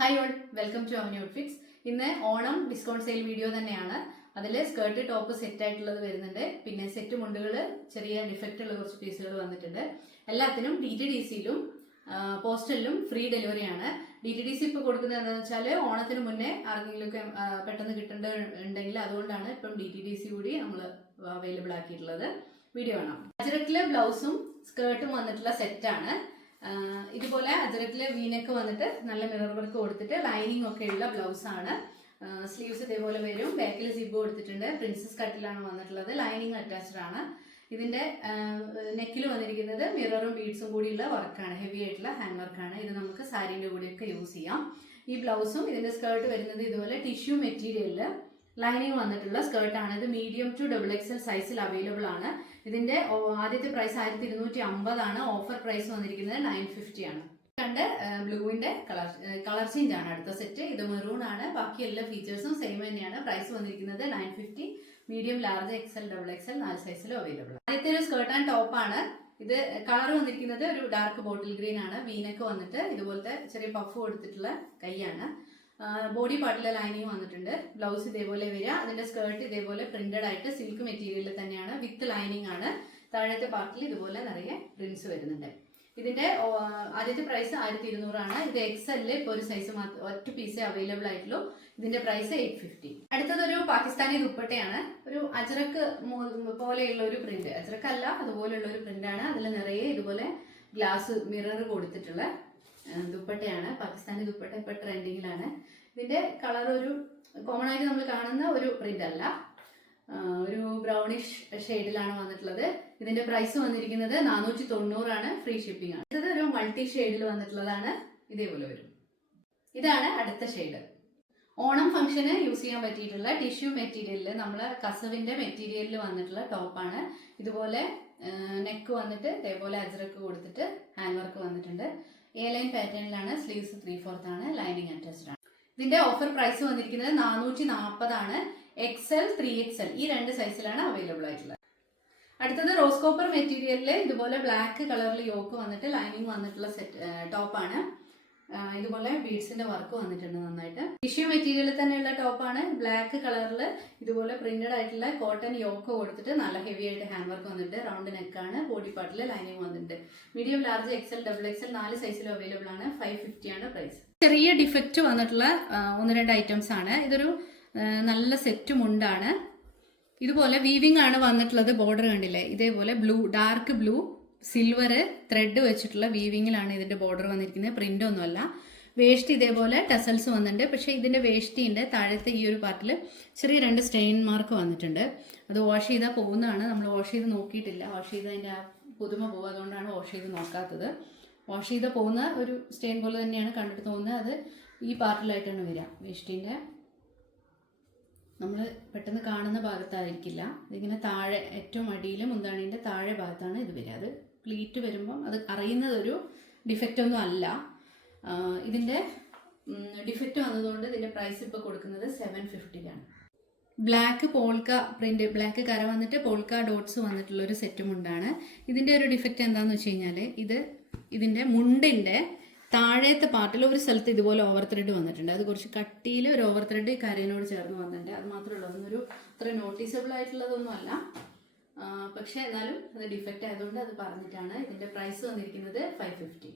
Hi all, welcome to Avani outfits. ഇന്ന് Onam discount sale video തന്നെയാണ്. അതിൽ സ്കേർട്ട് ടോപ്പ് സെറ്റ് ആയിട്ടുള്ളത് വരുന്നുണ്ട്. പിന്നെ സെറ്റ് മുണ്ടുകൾ ചെറിയ ഡിഫക്റ്റ് ഉള്ള കുറച്ച് പീസുകൾ വന്നിട്ടുണ്ട്. എല്ലാത്തിനും DTDCയിലും പോസ്റ്റലിലും ഫ്രീ ഡെലിവറിയാണ്. DTDC ഇപ്പോൾ കൊടുക്കുന്നത് എന്താണെന്ന് വെച്ചാൽ ഓണത്തിന് മുന്നേ ആർക്കെങ്കിലുമൊക്കെ പെട്ടെന്ന് കിട്ടേണ്ടതുണ്ടെങ്കിൽ അതുകൊണ്ടാണ് ഇപ്പം DTDC കൂടി നമ്മൾ അവൈലബിൾ ആക്കിയിട്ടുള്ളത്. വീഡിയോ കാണാം. അജ്രക്കിലെ ബ്ലൗസും സ്കേർട്ടും വന്നിട്ടുള്ള സെറ്റാണ്. ഇതുപോലെ അജ്രക്കിലെ വീനക്ക് വന്നിട്ട് നല്ല മിറർ വർക്ക് കൊടുത്തിട്ട് ലൈനിങ് ഒക്കെ ഉള്ള ബ്ലൗസ് ആണ്. സ്ലീവ്സ് ഇതേപോലെ വരും. ബാക്കിൽ സിബ് കൊടുത്തിട്ടുണ്ട്. പ്രിൻസസ് കട്ടിലാണ് വന്നിട്ടുള്ളത്. ലൈനിങ് അറ്റാച്ച്ഡ് ആണ്. ഇതിന്റെ നെക്കിൽ വന്നിരിക്കുന്നത് മിററും ബീഡ്സും കൂടിയുള്ള വർക്കാണ്. ഹെവി ആയിട്ടുള്ള ഹാൻഡ് വർക്കാണ്. ഇത് നമുക്ക് സാരീന്റെ കൂടെയൊക്കെ യൂസ് ചെയ്യാം. ഈ ബ്ലൗസും ഇതിന്റെ സ്കേർട്ട് വരുന്നത് ഇതുപോലെ ടിഷ്യൂ മെറ്റീരിയലില് ലൈനിങ് വന്നിട്ടുള്ള സ്കേർട്ടാണ്. ഇത് മീഡിയം ടു XXL സൈസിൽ അവൈലബിൾ ആണ്. ഇതിന്റെ ആദ്യത്തെ പ്രൈസ് 1250 ആണ്. ഓഫർ പ്രൈസ് വന്നിരിക്കുന്നത് 950 ആണ്. ബ്ലൂവിന്റെ കളർ ചേഞ്ച് ആണ് അടുത്ത സെറ്റ്. ഇത് മെറൂൺ ആണ്. ബാക്കി എല്ലാ ഫീച്ചേഴ്സും സെയിം തന്നെയാണ്. പ്രൈസ് വന്നിരിക്കുന്നത് 950. മീഡിയം, ലാർജ്, XL, XXL 4 സൈസിലും അവൈലബിൾ. ആദ്യത്തെ ഒരു സ്കേർട്ട് ആൻഡ് ടോപ്പ് ആണ്. ഇത് കളർ വന്നിരിക്കുന്നത് ഒരു ഡാർക്ക് ബോട്ടിൽ ഗ്രീൻ ആണ്. വീനക്ക് വന്നിട്ട് ഇതുപോലത്തെ ചെറിയ പഫ് കൊടുത്തിട്ടുള്ള കൈയാണ്. ബോഡി പാർട്ടിലെ ലൈനിങ് വന്നിട്ടുണ്ട്. ബ്ലൗസ് ഇതേപോലെ വരിക. അതിന്റെ സ്കേർട്ട് ഇതേപോലെ പ്രിന്റഡ് ആയിട്ട് സിൽക്ക് മെറ്റീരിയലിൽ തന്നെയാണ്. വിത്ത് ലൈനിങ് ആണ്. താഴത്തെ പാർട്ടിൽ ഇതുപോലെ നിറയെ പ്രിന്റ്സ് വരുന്നുണ്ട്. ഇതിന്റെ ആദ്യത്തെ പ്രൈസ് 1200 ആണ്. ഇത് XL ഇപ്പോൾ ഒരു സൈസ് ഒറ്റ പീസേ അവൈലബിൾ ആയിട്ടുള്ളൂ. ഇതിന്റെ പ്രൈസ് 850. അടുത്തത് ഒരു പാകിസ്ഥാനി ദുപ്പട്ടയാണ്. ഒരു അജ്രക്ക് പോലെയുള്ള ഒരു പ്രിന്റ്. അജ്രക്ക് അല്ല, അതുപോലെയുള്ള ഒരു പ്രിന്റ് ആണ്. അതിൽ നിറയെ ഇതുപോലെ ഗ്ലാസ് മിറർ കൊടുത്തിട്ടുള്ള ദുപ്പട്ടയാണ്. പാകിസ്ഥാനി ദുപ്പട്ട ഇപ്പൊ ട്രെൻഡിങ്ങിലാണ്. ഇതിന്റെ കളർ ഒരു കോമൺ ആയിട്ട് നമ്മൾ കാണുന്ന ഒരു പ്രിന്റ് അല്ല, ഒരു ബ്രൗണിഷ് ഷെയ്ഡിലാണ് വന്നിട്ടുള്ളത്. ഇതിന്റെ പ്രൈസ് വന്നിരിക്കുന്നത് 490 ആണ്. ഫ്രീ ഷിപ്പിംഗ് ആണ്. ഇത് ഒരു മൾട്ടി ഷെയ്ഡിൽ വന്നിട്ടുള്ളതാണ്. ഇതേപോലെ വരും. ഇതാണ് അടുത്ത ഷെയ്ഡ്. ഓണം ഫംഗ്ഷന് യൂസ് ചെയ്യാൻ പറ്റിയിട്ടുള്ള ടിഷ്യൂ മെറ്റീരിയലിൽ നമ്മള് കസവിന്റെ മെറ്റീരിയലിൽ വന്നിട്ടുള്ള ടോപ്പാണ്. ഇതുപോലെ നെക്ക് വന്നിട്ട് ഇതേപോലെ അജ്രക്ക് കൊടുത്തിട്ട് ഹാൻഡ് വർക്ക് വന്നിട്ടുണ്ട്. ലൈൻ പാറ്റേണിലാണ്. സ്ലീവ്സ് 3/4 ആണ്. ലൈനിങ് അറ്റാച്ച്ഡ് ആണ്. ഇതിന്റെ ഓഫർ പ്രൈസ് വന്നിരിക്കുന്നത് 440 ആണ്. XL, 3XL ഈ രണ്ട് സൈസിലാണ് അവൈലബിൾ ആയിട്ടുള്ളത്. അടുത്തത് റോസ് കോപ്പർ മെറ്റീരിയലില് ഇതുപോലെ ബ്ലാക്ക് കളറിൽ യോക്ക് വന്നിട്ട് ലൈനിങ് വന്നിട്ടുള്ള സെറ്റ് ടോപ്പാണ്. ഇതുപോലെ ബീഡ്സിന്റെ വർക്ക് വന്നിട്ടുണ്ട് നന്നായിട്ട്. ടിഷ്യൂ മെറ്റീരിയലിൽ തന്നെയുള്ള ടോപ്പാണ്. ബ്ലാക്ക് കളറിൽ ഇതുപോലെ പ്രിന്റഡ് ആയിട്ടുള്ള കോട്ടൺ യോക്ക് കൊടുത്തിട്ട് നല്ല ഹെവി ആയിട്ട് ഹാൻഡ് വർക്ക് വന്നിട്ട് റൗണ്ട് നെക്കാണ്. ബോഡി പാർട്ടിൽ ലൈനിങ് വന്നിട്ടുണ്ട്. മീഡിയം, ലാർജ്, XL, XXL 4 സൈസിലും അവൈലബിൾ ആണ്. 550 ആണ് പ്രൈസ്. ചെറിയ ഡിഫക്റ്റ് വന്നിട്ടുള്ള 1-2 ഐറ്റംസ് ആണ്. ഇതൊരു നല്ല സെറ്റ് മുണ്ടാണ്. ഇതുപോലെ വീവിംഗ് ആണ് വന്നിട്ടുള്ളത്. ബോർഡർ കണ്ടില്ലേ, ഇതേപോലെ blue, dark blue, silver thread വെച്ചിട്ടുള്ള വീവിങ്ങിലാണ് ഇതിന്റെ ബോർഡർ വന്നിരിക്കുന്നത്. പ്രിന്റ് ഒന്നുമല്ല. വേസ്റ്റ് ഇതേപോലെ ടെസൽസ് വന്നിട്ടുണ്ട്. പക്ഷെ ഇതിന്റെ വേസ്റ്റിന്റെ താഴത്തെ ഈ ഒരു പാർട്ടിൽ ചെറിയ 2 സ്റ്റെയിൻ മാർക്ക് വന്നിട്ടുണ്ട്. അത് വാഷ് ചെയ്താൽ പോകുന്നതാണ്. നമ്മൾ വാഷ് ചെയ്ത് നോക്കിയിട്ടില്ല. വാഷ് ചെയ്ത് അതിന്റെ ആ പുതുമ പോകും. അതുകൊണ്ടാണ് വാഷ് ചെയ്ത് നോക്കാത്തത്. വാഷ് ചെയ്ത് പോകുന്ന ഒരു സ്റ്റെയിൻ പോലെ തന്നെയാണ് കണ്ടിട്ട് തോന്നുന്നത്. അത് ഈ പാർട്ടിലായിട്ടാണ് വരിക. വേസ്റ്റിന്റെ നമ്മൾ പെട്ടെന്ന് കാണുന്ന ഭാഗത്തായിരിക്കില്ല. ഇതിങ്ങനെ താഴെ ഏറ്റവും അടിയിൽ മുന്താണീൻ്റെ താഴെ ഭാഗത്താണ് ഇത് വരിക. അത് പ്ലീറ്റ് വരുമ്പം അത് അറിയുന്നത് ഒരു ഡിഫക്റ്റ് ഒന്നും അല്ല. ഇതിൻ്റെ ഡിഫക്റ്റ് വന്നതുകൊണ്ട് ഇതിൻ്റെ പ്രൈസ് ഇപ്പോൾ കൊടുക്കുന്നത് 750 ആണ്. ബ്ലാക്ക് പോൾക്ക പ്രിന്റ്, ബ്ലാക്ക് കര വന്നിട്ട് പോൾക്ക ഡോട്ട്സ് വന്നിട്ടുള്ള ഒരു സെറ്റ് മുണ്ടാണ്. ഇതിൻ്റെ ഒരു ഡിഫക്റ്റ് എന്താണെന്ന് വെച്ച് കഴിഞ്ഞാൽ ഇതിൻ്റെ മുണ്ടിൻ്റെ താഴത്തെ പാർട്ടിൽ ഒരു സ്ഥലത്ത് ഇതുപോലെ ഓവർ ത്രെഡ് വന്നിട്ടുണ്ട്. അത് കുറച്ച് കട്ടിയിൽ ഒരു ഓവർ ത്രെഡ് കരയിനോട് ചേർന്ന് വന്നിട്ടുണ്ട്. അത് മാത്രമേ ഉള്ളൂ. അതൊന്നൊരു അത്ര നോട്ടീസബിൾ ആയിട്ടുള്ളതൊന്നും അല്ല. പക്ഷെ എന്നാലും അത് ഡിഫക്റ്റ് ആയതുകൊണ്ട് അത് പറഞ്ഞിട്ടാണ്. ഇതിന്റെ പ്രൈസ് വന്നിരിക്കുന്നത് 550.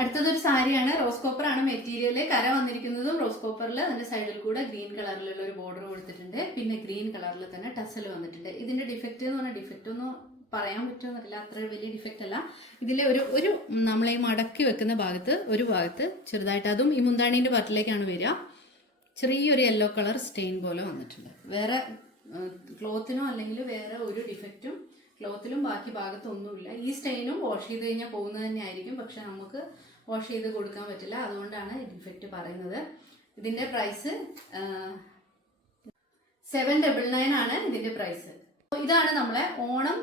അടുത്തതൊരു സാരിയാണ്. റോസ് കോപ്പർ ആണ് മെറ്റീരിയൽ. കര വന്നിരിക്കുന്നതും റോസ് കോപ്പറിൽ അതിന്റെ സൈഡിൽ കൂടെ ഗ്രീൻ കളറിലുള്ള ഒരു ബോർഡർ കൊടുത്തിട്ടുണ്ട്. പിന്നെ ഗ്രീൻ കളറിൽ തന്നെ ടസൽ വന്നിട്ടുണ്ട്. ഇതിന്റെ ഡിഫക്റ്റ് എന്ന് പറഞ്ഞാൽ ഡിഫക്റ്റ് ഒന്നും പറയാൻ പറ്റുമെന്നറിയില്ല. അത്ര വലിയ ഡിഫക്റ്റ് അല്ല. ഇതിലെ ഒരു നമ്മളെ മടക്കി വെക്കുന്ന ഭാഗത്ത് ഒരു ഭാഗത്ത് ചെറുതായിട്ട്, അതും ഈ മുന്താണീൻ്റെ പാർട്ടിലേക്കാണ് വരിക, ചെറിയൊരു യെല്ലോ കളർ സ്റ്റെയിൻ പോലെ വന്നിട്ടുണ്ട്. വേറെ ക്ലോത്തിനോ അല്ലെങ്കിൽ വേറെ ഒരു ഡിഫക്റ്റും ക്ലോത്തിലും ബാക്കി ഭാഗത്തൊന്നുമില്ല. ഈ സ്റ്റെയിനും വാഷ് ചെയ്ത് കഴിഞ്ഞാൽ പോകുന്നത് തന്നെ ആയിരിക്കും. പക്ഷെ നമുക്ക് വാഷ് ചെയ്ത് കൊടുക്കാൻ പറ്റില്ല. അതുകൊണ്ടാണ് ഈ ഡിഫക്റ്റ് പറയുന്നത്. ഇതിന്റെ പ്രൈസ് 799 ആണ് ഇതിന്റെ പ്രൈസ്. ഇതാണ് നമ്മളെ ഓണം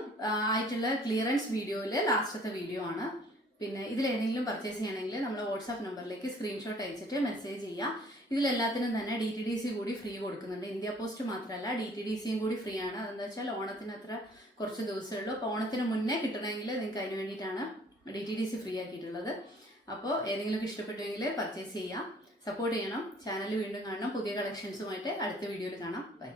ആയിട്ടുള്ള ക്ലിയറൻസ് വീഡിയോയിലെ ലാസ്റ്റത്തെ വീഡിയോ ആണ്. പിന്നെ ഇതിലേതെങ്കിലും പർച്ചേസ് ചെയ്യണമെങ്കിൽ നമ്മൾ വാട്സാപ്പ് നമ്പറിലേക്ക് സ്ക്രീൻഷോട്ട് അയച്ചിട്ട് മെസ്സേജ് ചെയ്യുക. ഇതിലെല്ലാത്തിനും തന്നെ DTDC കൂടി ഫ്രീ കൊടുക്കുന്നുണ്ട്. ഇന്ത്യ പോസ്റ്റ് മാത്രമല്ല, DTDCയും കൂടി ഫ്രീ ആണ്. അതെന്താ വെച്ചാൽ ഓണത്തിന് അത്ര കുറച്ച് ദിവസമേ ഉള്ളൂ. അപ്പോൾ ഓണത്തിന് മുന്നേ കിട്ടണമെങ്കിൽ നിങ്ങൾക്ക് അതിന് വേണ്ടിയിട്ടാണ് DTDC ഫ്രീ ആക്കിയിട്ടുള്ളത്. അപ്പോൾ ഏതെങ്കിലും ഇഷ്ടപ്പെട്ടുവെങ്കിൽ പർച്ചേസ് ചെയ്യാം. സപ്പോർട്ട് ചെയ്യണം. ചാനൽ വീണ്ടും കാണണം. പുതിയ കളക്ഷൻസുമായിട്ട് അടുത്ത വീഡിയോയിൽ കാണാം. ബൈ.